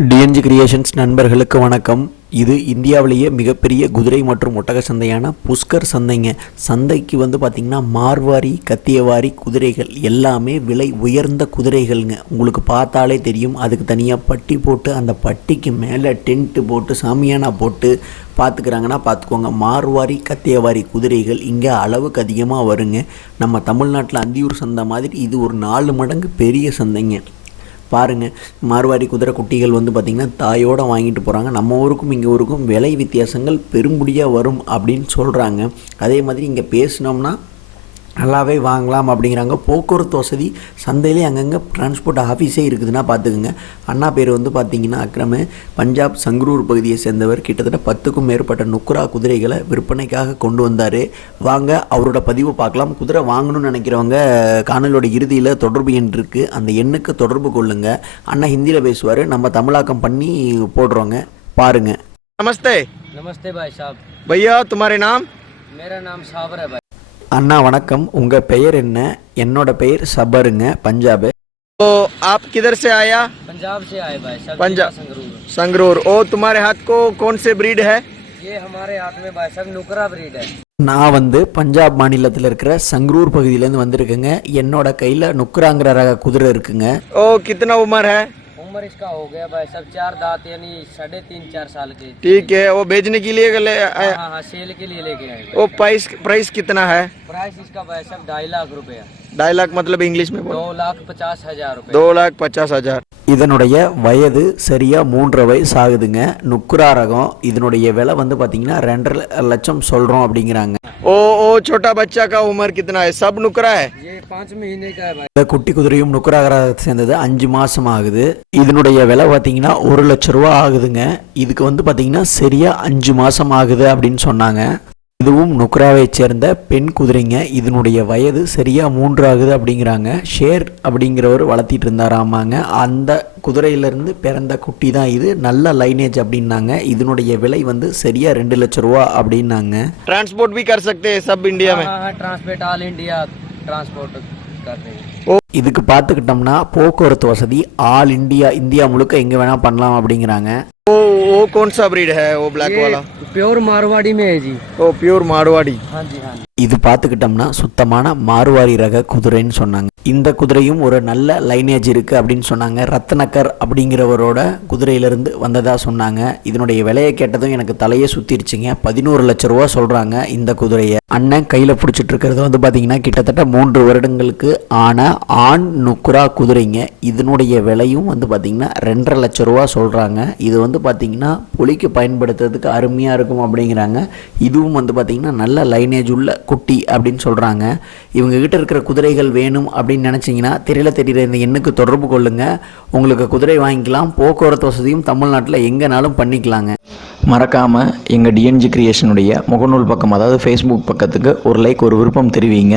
TNG creations நண்பர்களுக்கு வணக்கம். இது இந்தியாவிலேயே மிகப்பெரிய குதிரை மற்றும் ஒட்டக சந்தையான புஷ்கர் சந்தைங்க. சந்தைக்கு வந்து பார்த்திங்கன்னா மார்வாரி கத்தியவாரி குதிரைகள் எல்லாமே விலை உயர்ந்த குதிரைகள்ங்க. உங்களுக்கு பார்த்தாலே தெரியும். அதுக்கு தனியாக பட்டி போட்டு அந்த பட்டிக்கு மேலே டென்ட்டு போட்டு சாமியானா போட்டு பார்த்துக்கிறாங்கன்னா பார்த்துக்கோங்க மார்வாரி கத்தியவாரி குதிரைகள் இங்கே அளவுக்கு அதிகமாக வருங்க. நம்ம தமிழ்நாட்டில் அந்தியூர் சந்தை மாதிரி இது ஒரு நாலு மடங்கு பெரிய சந்தைங்க. பாருங்கள் மார்வாடி குதிரை குட்டிகள் வந்து பார்த்திங்கன்னா தாயோடு வாங்கிட்டு போகிறாங்க நம்ம ஊருக்கும் இங்கே ஊருக்கும் விலை வித்தியாசங்கள் பெரும்படியாக வரும் அப்படின்னு சொல்கிறாங்க அதே மாதிரி இங்கே பேசினோம்னா நல்லாவே வாங்கலாம் அப்படிங்கிறாங்க. போக்குவரத்து வசதி சந்தையிலே அங்கங்கே டிரான்ஸ்போர்ட் ஆஃபீஸே இருக்குதுன்னா பார்த்துக்குங்க. அண்ணா பேர் வந்து பார்த்திங்கன்னா அக்ரமு. பஞ்சாப் சங்ரூர் பகுதியை சேர்ந்தவர். கிட்டத்தட்ட பத்துக்கும் மேற்பட்ட நுக்ரா குதிரைகளை விற்பனைக்காக கொண்டு வந்தார். வாங்க அவரோட பதிவை பார்க்கலாம். குதிரை வாங்கணும்னு நினைக்கிறவங்க காணலோட இறுதியில் தொடர்பு எண் இருக்குது அந்த எண்ணுக்கு தொடர்பு கொள்ளுங்கள் அண்ணா ஹிந்தியில் பேசுவார். நம்ம தமிழாக்கம் பண்ணி போடுறோங்க. பாருங்கள் நமஸ்தே. நமஸ்தே பாய் சாப். பையா துமாரே நாம்? மேரா நாம் சாபர் அண்ணா வணக்கம் உங்கள் பெயர் என்ன என்னோட பெயர் சபருங்க பஞ்சாபு तो आप किधर से आया पंजाब से आए भाई सब पंजाब। जिला संगरूर संगरूर ओ तुम्हारे हाथ को कौन से ब्रीड है ये हमारे हाथ में भाई साहब नुकरा ब्रीड है நான் வந்து பஞ்சாப் மாநிலத்தில் இருக்கிற சங்ரூர் பகுதியிலேருந்து வந்திருக்கேங்க என்னோட கையில் நுக்குராங்கிற ரக குதிரை இருக்குங்க ओ कितना उम्र है उम्र इसका हो गया भाई सब चार दांत यानी साढ़े तीन चार साल के ठीक है वो बेचने के लिए ले आया हाँ हाँ सेल के लिए लेके आए वो प्राइस प्राइस कितना है प्राइस इसका भाई साहब ढाई लाख रुपया ढाई लाख मतलब इंग्लिश में बोलो दो लाख पचास हजार रुपये दो लाख पचास हजार இதனுடைய வயது சரியாக மூன்றரை வயசு ஆகுதுங்க நுக்குரா ரகம் இதனுடைய விலை வந்து பார்த்தீங்கன்னா ரெண்டரை லட்சம் சொல்கிறோம் அப்படிங்கிறாங்க ओ ओ छोटा बच्चा का उम्र कितना है सब नुकरा है ये पाँच महीने का है भाई இந்த குட்டி குதிரையும் நுக்குரா ரகத்தை சேர்ந்தது அஞ்சு மாதம் ஆகுது இதனுடைய விலை பார்த்தீங்கன்னா ஒரு லட்ச ரூபா ஆகுதுங்க இதுக்கு வந்து பார்த்தீங்கன்னா சரியாக அஞ்சு மாதம் ஆகுது அப்படின்னு சொன்னாங்க இதுவும் நுக்ராவை சேர்ந்த பெண் குதிரைங்க இதனுடைய வயது சரியா மூன்று ஆகுது அப்படிங்கிறாங்க ஷேர் அப்படிங்கிறவர் வளர்த்திட்டு இருந்தாராமாங்க அந்த குதிரையிலிருந்து பிறந்த குட்டி தான் இது நல்ல லைனேஜ் அப்படின்னாங்க இதனுடைய விலை வந்து சரியா ரெண்டு லட்ச ரூபா அப்படின்னாங்க ट्रांसपोर्ट भी कर सकते हैं सब इंडिया में हाँ हाँ ट्रांसपोर्ट ऑल इंडिया ट्रांसपोर्ट कर रहे हैं இதுக்கு பார்த்துக்கிட்டோம்னா போக்குவரத்து வசதி ஆல் இந்தியா இந்தியா முழுக்க எங்கே வேணால் பண்ணலாம் அப்படிங்கிறாங்க वो वो कौन सा ब्रीड है वो ब्लैक वाला प्योर मारवाड़ी में है जी वो प्योर मारवाड़ी हाँ जी हाँ जी இது பார்த்துக்கிட்டோம்னா சுத்தமான மாறுவாரி ரக குதிரைன்னு சொன்னாங்க. இந்த குதிரையும் ஒரு நல்ல லைனேஜ் இருக்குது அப்படின்னு சொன்னாங்க. ரத்னக்கர் அப்படிங்கிறவரோட குதிரையிலேருந்து வந்ததாக சொன்னாங்க. இதனுடைய விலையை கேட்டதும் எனக்கு தலையே சுற்றிருச்சுங்க பதினோரு லட்ச ரூபா சொல்கிறாங்க இந்த குதிரையை. அண்ணன் கையில் பிடிச்சிட்டு இருக்கிறது வந்து பார்த்திங்கன்னா கிட்டத்தட்ட மூன்று வருடங்களுக்கு ஆன ஆண் நுக்குரா குதிரைங்க. இதனுடைய விலையும் வந்து பார்த்திங்கன்னா ரெண்டரை லட்ச ரூபா சொல்கிறாங்க இது வந்து பார்த்தீங்கன்னா புலிக்கு பயன்படுத்துறதுக்கு அருமையாக இருக்கும் அப்படிங்கிறாங்க. இதுவும் வந்து பார்த்திங்கன்னா நல்ல லைனேஜ் உள்ள குட்டி அப்படின்னு சொல்கிறாங்க இவங்க கிட்ட இருக்கிற குதிரைகள் வேணும் அப்படின்னு நினச்சிங்கன்னா தெரியல தெரிகிற இந்த எண்ணுக்கு தொடர்பு கொள்ளுங்கள் உங்களுக்கு குதிரை வாங்கிக்கலாம் போக்குவரத்து வசதியும் தமிழ்நாட்டில் எங்கேனாலும் பண்ணிக்கலாங்க. மறக்காமல் எங்கள் டிஎன்ஜி கிரியேஷனுடைய முகநூல் பக்கம் அதாவது ஃபேஸ்புக் பக்கத்துக்கு ஒரு லைக் ஒரு விருப்பம் தெரிவிங்க.